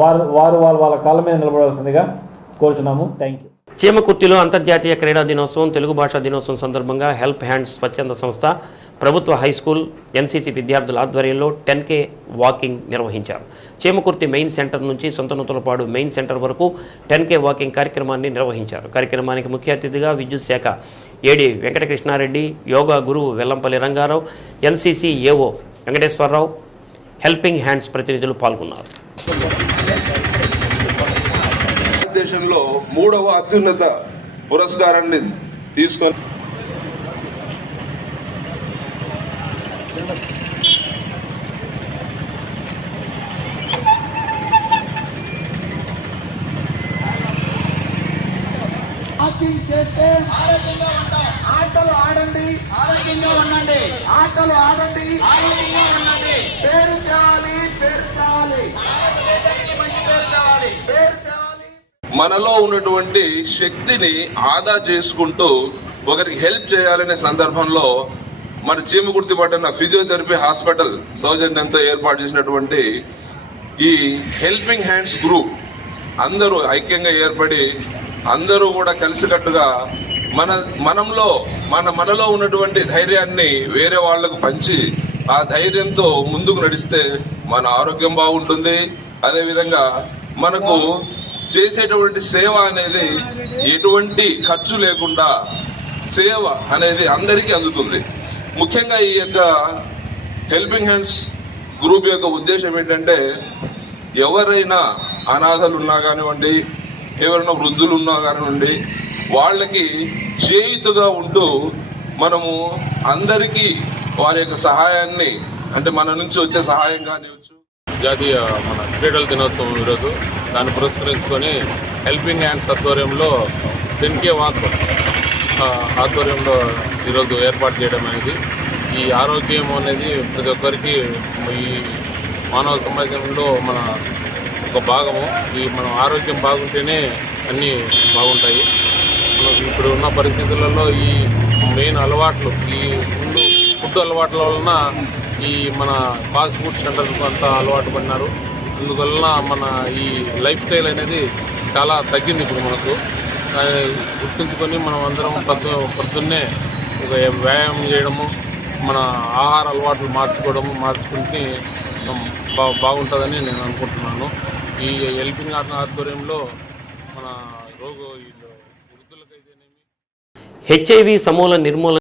వారు వాళ్ళ కాళ్ళ మీద నిలబడాల్సిందిగా కోరుచున్నాము. Thank you. చీమకుర్తిలో అంతర్జాతీయ క్రీడా దినోత్సవం, తెలుగు భాషా దినోత్సవం సందర్భంగా హెల్ప్ హ్యాండ్స్ స్వచ్ఛంద సంస్థ, ప్రభుత్వ హై స్కూల్, ఎన్సీసీ విద్యార్థుల ఆధ్వర్యంలో 10K వాకింగ్ నిర్వహించారు. చీమకుర్తి మెయిన్ సెంటర్ నుంచి సొంతనూతలపాడు మెయిన్ సెంటర్ వరకు 10K వాకింగ్ కార్యక్రమాన్ని నిర్వహించారు. కార్యక్రమానికి ముఖ్య అతిథిగా విద్యుత్ శాఖ ఏడీ వెంకటకృష్ణారెడ్డి, యోగా గురువు Vellampalli Rangarao, NCC AO Venkateswararao, helping hands ప్రతినిధులు పాల్గొన్నారు. దేశంలో 3వ అత్యున్నత పురస్కారాన్ని తీసుకొని ఆటలు ఆడండి, ఆరోగ్యంగా ఉండండి. ఆటలు ఆడండి, ఆరోగ్యంగా ఉండండి. పేరు తేవాలి, పేరు తేవాలి. మనలో ఉన్నటువంటి శక్తిని ఆదా చేసుకుంటూ ఒకరికి హెల్ప్ చేయాలనే సందర్భంలో మన చీమకుర్తి పట్టణ ఫిజియోథెరపీ హాస్పిటల్ సౌజన్యంతో ఏర్పాటు చేసినటువంటి ఈ హెల్పింగ్ హ్యాండ్స్ గ్రూప్ అందరూ ఐక్యంగా ఏర్పడి అందరూ కూడా కలిసికట్టుగా మనలో ఉన్నటువంటి ధైర్యాన్ని వేరే వాళ్లకు పంచి ఆ ధైర్యంతో ముందుకు నడిస్తే మన ఆరోగ్యం బాగుంటుంది. అదేవిధంగా మనకు చేసేటువంటి సేవ అనేది ఎటువంటి ఖర్చు లేకుండా సేవ అనేది అందరికీ అందుతుంది. ముఖ్యంగా ఈ యొక్క హెల్పింగ్ హ్యాండ్స్ గ్రూప్ యొక్క ఉద్దేశం ఏంటంటే ఎవరైనా అనాథలు ఉన్నా కానివ్వండి, ఎవరైనా వృద్ధులు ఉన్నా కానివ్వండి, వాళ్ళకి చేయుతుగా ఉంటూ మనము అందరికీ వారి యొక్క సహాయాన్ని, అంటే మన నుంచి వచ్చే సహాయం కానివచ్చు. జాతీయ మన క్రీడల దినోత్సవం ఈరోజు, దాన్ని పురస్కరించుకొని హెల్పింగ్ హ్యాండ్స్ ఆధ్వర్యంలో 10K వాక్ ఆధ్వర్యంలో ఈరోజు ఏర్పాటు చేయడం అనేది, ఈ ఆరోగ్యం అనేది ప్రతి ఒక్కరికి ఈ మానవ సమాజంలో మన ఒక భాగము. ఈ మనం ఆరోగ్యం బాగుంటేనే అన్నీ బాగుంటాయి. ఇప్పుడు ఉన్న పరిస్థితులలో ఈ మెయిన్ అలవాట్లు, ఈ ఫుడ్ అలవాట్ల వలన ఈ మన ఫాస్ట్ ఫుడ్ సెంటర్లకు అంతా అలవాటు పడినారు. అందువలన మన ఈ లైఫ్ స్టైల్ అనేది చాలా తగ్గింది. ఇప్పుడు మనకు గుర్తుంచుకొని మనం అందరం పొద్దున్నే ఒక వ్యాయామం చేయడము, మన ఆహార అలవాట్లు మార్చుకుంటే బాగుంటుందని నేను అనుకుంటున్నాను. ఈ హెల్పింగ్ ఆధ్వర్యంలో మన వృద్ధులకైతేనేమి HIV సమూల నిర్మూలన